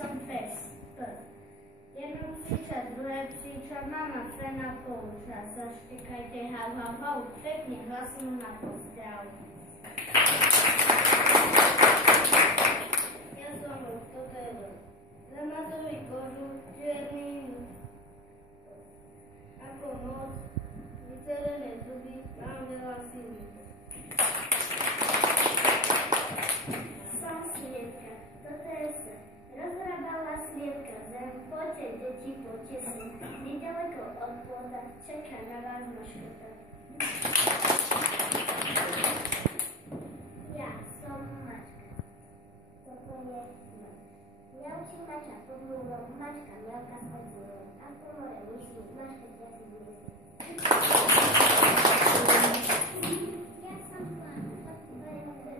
som pes. Jedno psíča, druhé psíča, mama fena pouča. Zaštekajte hav, hav, hav, pekne hlasom na pozdrav. Ja som už, toto je dom. Zamazový kožuch, čierny ako nos, vycerené zuby, mám veľa síly. Som Svietka, toto je sen. Rozhrábala Svietka zem, poďte, deti, poďte sem. Nedaleko od ploda, čaká na vás maškota. Ja som mačka, toto je mačka. Mňaučí mačka pod múrom, mačka mňauka s odbúrom. A v komore myšli, mačka ťaží bude. Ja som mačka, toto je mačka.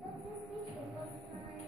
Poďte svičku, poďte